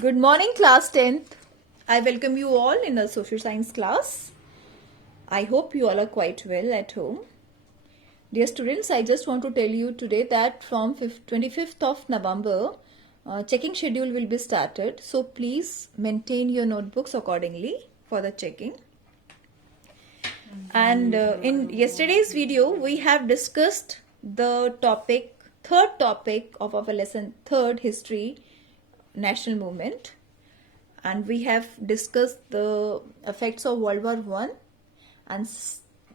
Good morning, class 10th. I welcome you all in the social science class. I hope you all are quite well at home. Dear students, I just want to tell you today that from 25th of November, checking schedule will be started. So please maintain your notebooks accordingly for the checking. And in yesterday's video, we have discussed the third topic of our lesson, third history, national movement. And we have discussed the effects of World War One, and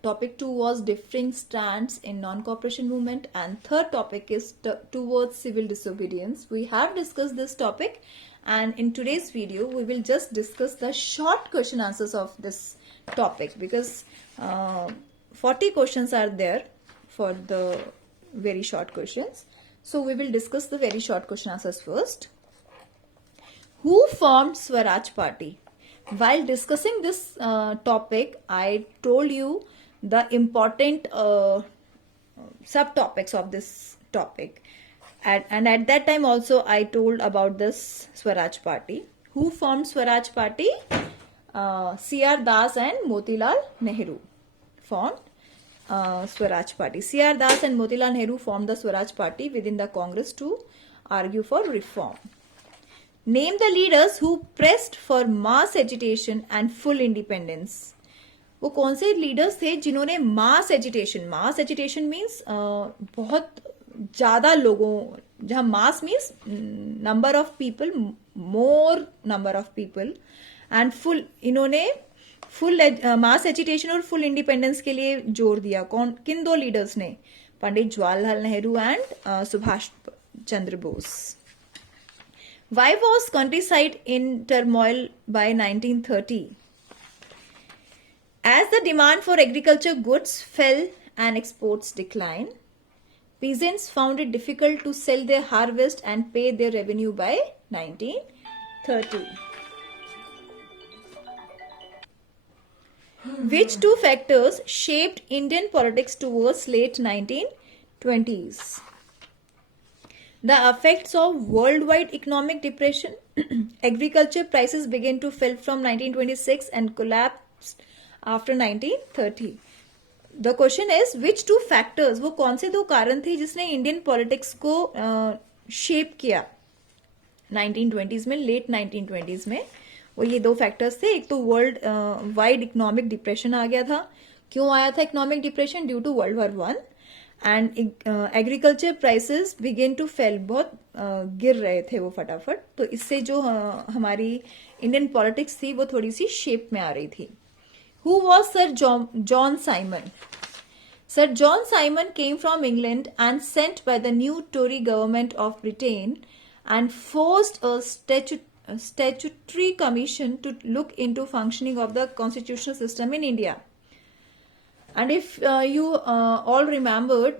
topic 2 was differing stands in non-cooperation movement, and third topic is towards civil disobedience. We have discussed this topic, and in today's video we will just discuss the short question answers of this topic, because 40 questions are there for the very short questions. So we will discuss the very short question answers first. Who formed Swaraj Party? While discussing this topic, I told you the important subtopics of this topic. And at that time also I told about this Swaraj Party. Who formed Swaraj Party? C.R. Das and Motilal Nehru formed Swaraj Party. C.R. Das and Motilal Nehru formed the Swaraj Party within the Congress to argue for reform. Name the leaders who pressed for mass agitation and full independence. वो कौन से leaders थे जिन्होंने मास agitation means बहुत ज्यादा लोगों, जहां mass means number of people, more number of people, and full, इन्होंने फुल मास एजिटेशन और फुल इंडिपेंडेंस के लिए जोर दिया. किन दो लीडर्स ने? Pandit Jawaharlal Nehru and Subhash Chandra Bose. Why was countryside in turmoil by 1930? As the demand for agriculture goods fell and exports declined, peasants found it difficult to sell their harvest and pay their revenue by 1930. Which two factors shaped Indian politics towards late 1920s? The effects of worldwide economic depression. Agriculture prices began to fall from 1926 and collapsed after 1930. The question is, which two factors, वो कौन से दो कारण थे जिसने Indian politics को shape किया 1920s में, लेट 1920s में? वो ये दो फैक्टर्स थे. एक तो वर्ल्ड वाइड इकोनॉमिक डिप्रेशन आ गया था. क्यों आया था economic depression? Due to world war one. And agriculture prices begin to fail, बहुत गिर रहे थे वो फटाफट. तो इससे जो हमारी इंडियन पॉलिटिक्स थी वो थोड़ी सी शेप में आ रही थी. Who was sir John Simon? Sir John Simon came from England and sent by the new Tory government of Britain and forced a statutory commission to look into functioning of the constitutional system in India. And if you all remembered,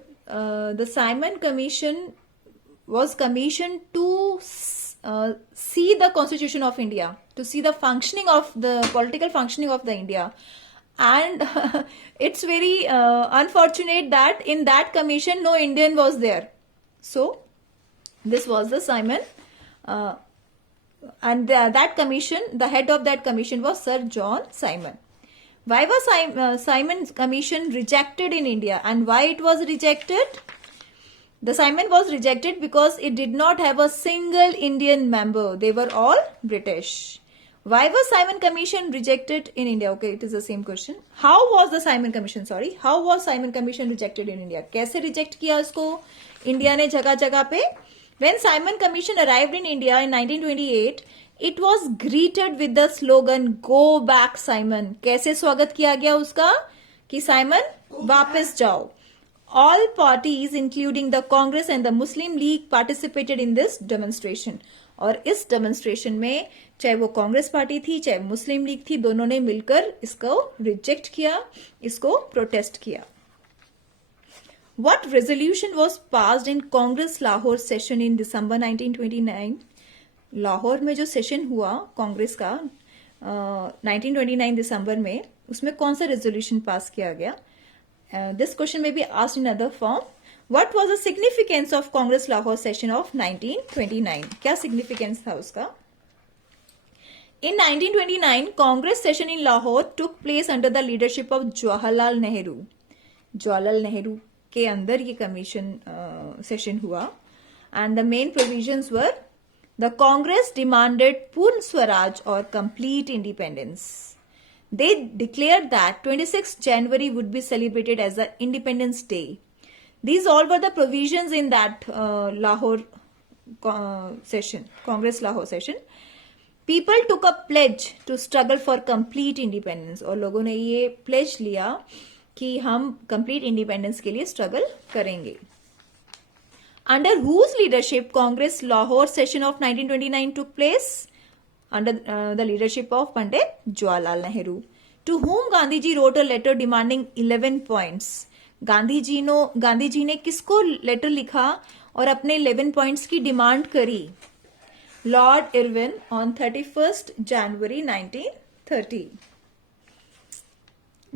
the Simon Commission was commissioned to see the Constitution of India, to see the functioning of the political functioning of the India. And it's very unfortunate that in that commission no Indian was there. So this was the Simon, and that commission, the head of that commission was Sir John Simon. Why was Simon Commission rejected in India, and why it was rejected? The Simon was rejected because it did not have a single Indian member. They were all British. Why was Simon Commission rejected in India? Okay, it is the same question. How was the Simon Commission? How was Simon Commission rejected in India? कैसे reject किया उसको India ने जगह जगह पे? When Simon Commission arrived in India in 1928, it was greeted with the slogan "Go back, Simon." कैसे स्वागत किया गया उसका? कि साइमन वापस जाओ. All parties, including the Congress and the Muslim League, participated in this demonstration. और इस demonstration में चाहे वो कांग्रेस पार्टी थी चाहे मुस्लिम लीग थी, दोनों ने मिलकर इसको रिजेक्ट किया, इसको प्रोटेस्ट किया. What resolution was passed in Congress Lahore session in December 1929? Lahore में जो सेशन हुआ कांग्रेस का 1929 दिसंबर में, उसमें कौन सा रेजोल्यूशन पास किया गया? This question may be asked in other form. What was the significance of Congress Lahore session of 1929? क्या significance था उसका? In 1929, Congress session in Lahore took place under the leadership of Jawaharlal Nehru. Jawaharlal Nehru के अंदर ये commission session हुआ and the main provisions were the Congress demanded पूर्ण स्वराज और complete independence. They declared that 26 January would be celebrated as the Independence Day. These all were the provisions in that Lahore session, Congress Lahore session. People took a pledge to struggle for complete independence. और लोगों ने ये pledge लिया कि हम complete independence के लिए struggle करेंगे. Under whose leadership Congress Lahore session of 1929 took place? Under the leadership of Pandit Jawaharlal Nehru, to whom Gandhiji wrote a letter demanding 11 points. Gandhi ji ने किसको लेटर लिखा और अपने 11 पॉइंट्स की डिमांड करी? Lord Irwin on 31st January 1930.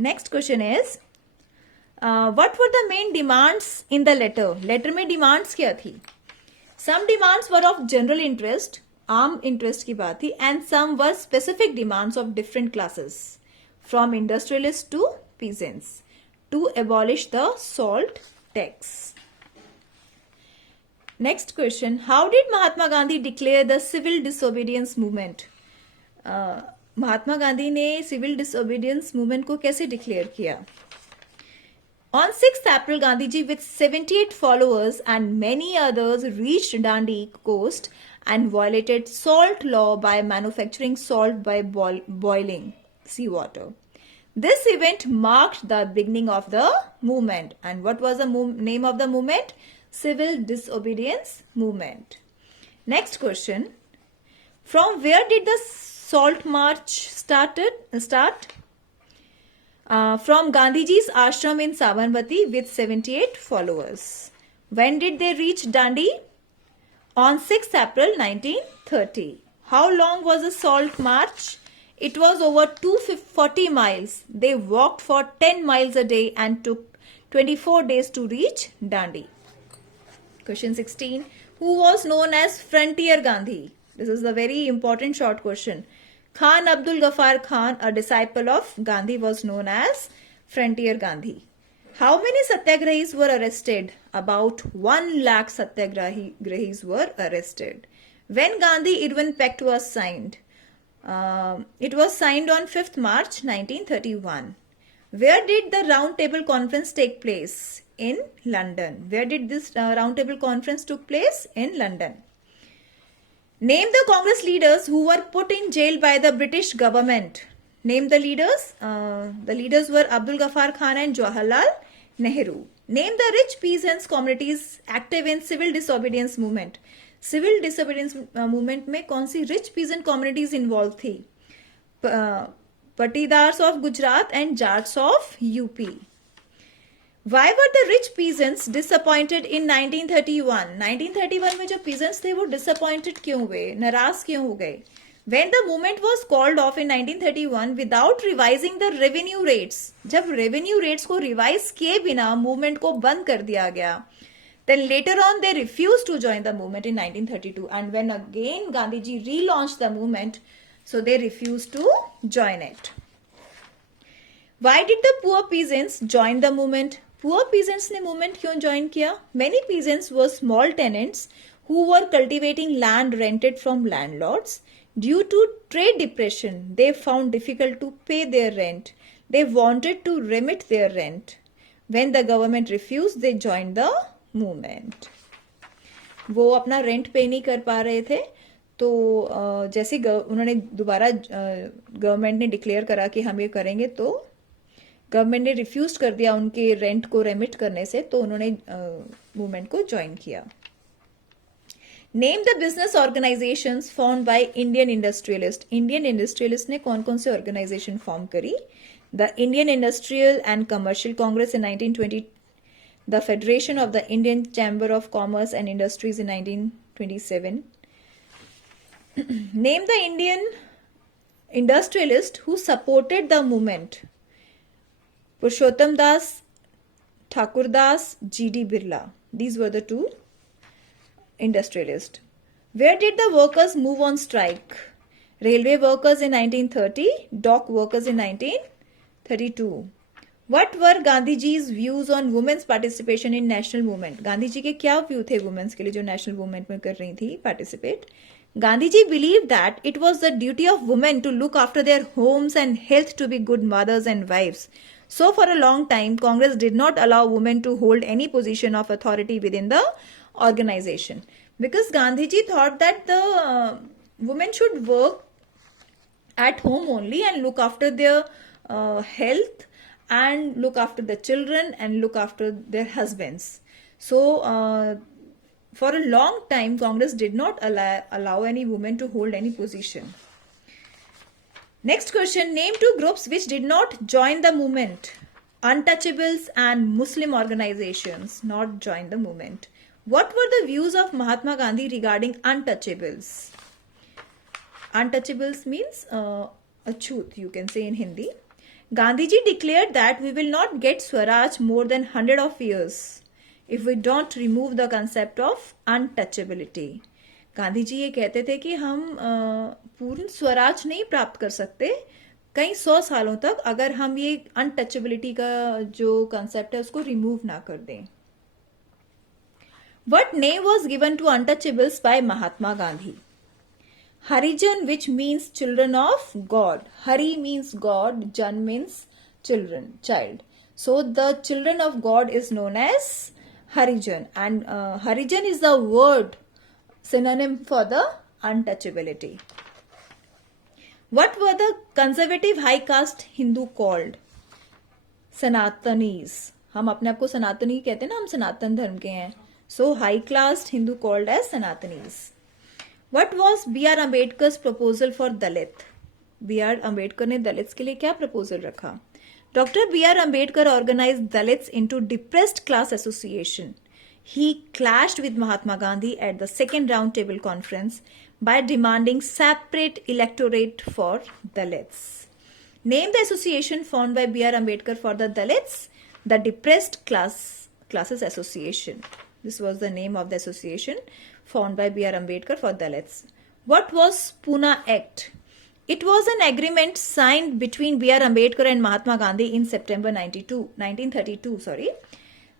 Next question is, what were the main demands in the letter? Letter में demands क्या थी? Some demands were of general interest, आम इंटरेस्ट की बात थी, and some were specific demands of different classes, from industrialists to peasants, to abolish the salt tax. Next question, how did Mahatma Gandhi declare the civil disobedience movement? Mahatma Gandhi ने civil disobedience movement को कैसे declare किया? On 6th April, Gandhiji with 78 followers and many others reached Dandi coast and violated salt law by manufacturing salt by boiling seawater. This event marked the beginning of the movement. And what was the name of the movement? Civil Disobedience Movement. Next question. From where did the Salt March start? From Gandhiji's ashram in Sabarmati with 78 followers. When did they reach Dandi? On 6th April 1930. How long was the Salt March? It was over 240 miles. They walked for 10 miles a day and took 24 days to reach Dandi. Question 16. Who was known as Frontier Gandhi? This is a very important short question. Khan Abdul Ghaffar Khan, a disciple of Gandhi, was known as Frontier Gandhi. How many satyagrahis were arrested? About 1 lakh satyagrahis were arrested. When Gandhi-Irwin Pact was signed? It was signed on 5th March 1931. Where did the Round Table Conference take place? In London. Where did this Round Table Conference took place? In London. Name the Congress leaders who were put in jail by the British government. Name the leaders. The leaders were Abdul Ghaffar Khan and Jawaharlal Nehru. Name the rich peasants communities active in civil disobedience movement. Civil disobedience movement में कौन सी rich peasant communities involved थी? Patidars of Gujarat and Jats of UP. Why were the rich peasants disappointed in 1931? 1931 में जो peasants थे वो disappointed क्यों हुए? नाराज क्यों हो गए? When the movement was called off in 1931 without revising the revenue rates, जब revenue rates को revise किए बिना movement को बंद कर दिया गया, then later on they refused to join the movement in 1932, and when again Gandhiji relaunched the movement, so they refused to join it. Why did the poor peasants join the movement? Poor peasants ने movement क्यों join किया? Many peasants were small tenants who were cultivating land rented from landlords. Due to trade depression, they found difficult to pay their rent. They wanted to remit their rent. When the government refused, they joined the movement. वो अपना rent पे नहीं कर पा रहे थे, तो जैसे उन्होंने दोबारा गवर्नमेंट ने डिक्लेयर करा कि हम ये करेंगे, तो गवर्नमेंट ने रिफ्यूज कर दिया उनके रेंट को रेमिट करने से, तो उन्होंने मूवमेंट को ज्वाइन किया. Name the business organisations form by Indian industrialist. Indian industrialist ने कौन कौन से ऑर्गेनाइजेशन फॉर्म करी? The Indian industrial and commercial Congress in 1920, the federation of the Indian chamber of commerce and industries in 1927. Name the Indian industrialist who supported the movement. Purushottam Das, Thakur Das, G.D. Birla. These were the two industrialists. Where did the workers move on strike? railway workers in 1930, dock workers in 1932. What were Gandhiji's views on women's participation in national movement? Gandhi ji के क्या view थे women's के लिए जो national movement में कर रही थी participate? Gandhiji believed that it was the duty of women to look after their homes and health, to be good mothers and wives. So for a long time, Congress did not allow women to hold any position of authority within the organization. Because Gandhiji thought that the women should work at home only and look after their health and look after the children and look after their husbands. So for a long time, Congress did not allow any woman to hold any position. Next question, name two groups which did not join the movement. Untouchables and Muslim organizations not join the movement. What were the views of Mahatma Gandhi regarding untouchables? Untouchables means achut, you can say in Hindi. Gandhiji declared that we will not get Swaraj more than 100 of years if we don't remove the concept of untouchability. Gandhi ji ये कहते थे कि हम पूर्ण स्वराज नहीं प्राप्त कर सकते कई 100 सालों तक अगर हम ये अनटचेबिलिटी का जो कंसेप्ट है उसको रिमूव ना कर दें. What name was given to untouchables by Mahatma Gandhi? Harijan, which means children of God. Hari means God, Jan means children, child. So the children of God is known as Harijan, and Harijan is the word synonym for the untouchability. What were the conservative high caste Hindu called? Sanatanis. हम अपने आप को सनातनी कहते हैं ना, हम सनातन धर्म के हैं. So high caste Hindu called as Sanatanis. What was B.R. Ambedkar's proposal for Dalit? B.R. Ambedkar ने दलित्स के लिए क्या proposal रखा? Dr. B.R. Ambedkar organized Dalits into depressed class association. He clashed with Mahatma Gandhi at the second round table conference by demanding separate electorate for Dalits. Name the association formed by B.R. Ambedkar for the Dalits. The Depressed Classes Association. This was the name of the association formed by B.R. Ambedkar for Dalits. What was Pune Act? It was an agreement signed between B.R. Ambedkar and Mahatma Gandhi in September 1932.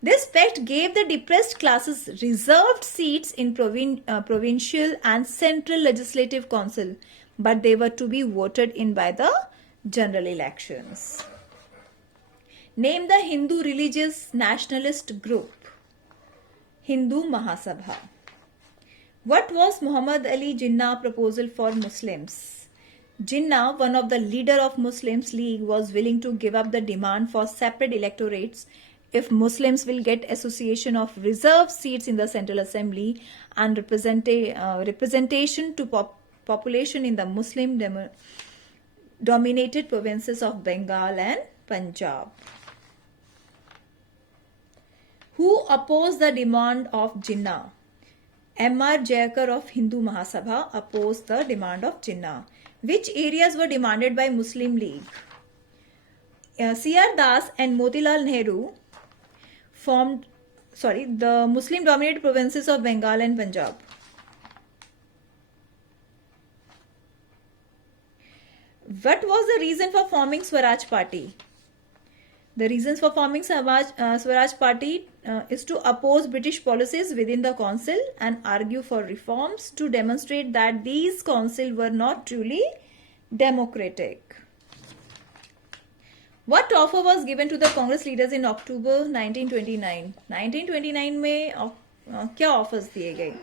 This pact gave the depressed classes reserved seats in provincial and central legislative council, but they were to be voted in by the general elections. Name the Hindu religious nationalist group. Hindu Mahasabha. What was Muhammad Ali Jinnah proposal for Muslims? Jinnah, one of the leader of Muslims League, was willing to give up the demand for separate electorates if Muslims will get association of reserved seats in the Central Assembly and representation to population in the Muslim dominated provinces of Bengal and Punjab. Who opposed the demand of Jinnah? M.R. Jayakar of Hindu Mahasabha opposed the demand of Jinnah. Which areas were demanded by Muslim League? C.R. Das and Motilal Nehru formed the Muslim dominated provinces of Bengal and Punjab. What was the reason for forming Swaraj Party? The reasons for forming Swaraj Party is to oppose British policies within the council and argue for reforms to demonstrate that these councils were not truly democratic. What offer was given to the Congress leaders in October 1929? 1929 में क्या offers दिए गए?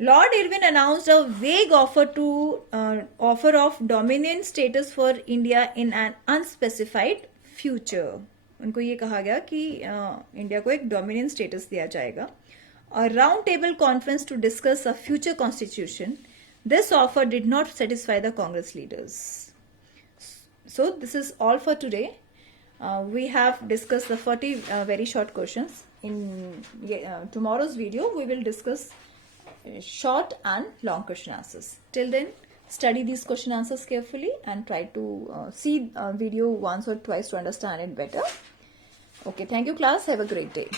Lord Irwin announced a vague offer of dominion status for India in an unspecified future. उनको ये कहा गया कि India को एक डोमिनियन स्टेटस दिया जाएगा. A round table conference to discuss a future constitution. This offer did not satisfy the Congress leaders. So this is all for today. We have discussed the 40 very short questions. In tomorrow's video, we will discuss short and long question answers. Till then, study these question answers carefully and try to see video once or twice to understand it better. Okay, thank you class. Have a great day.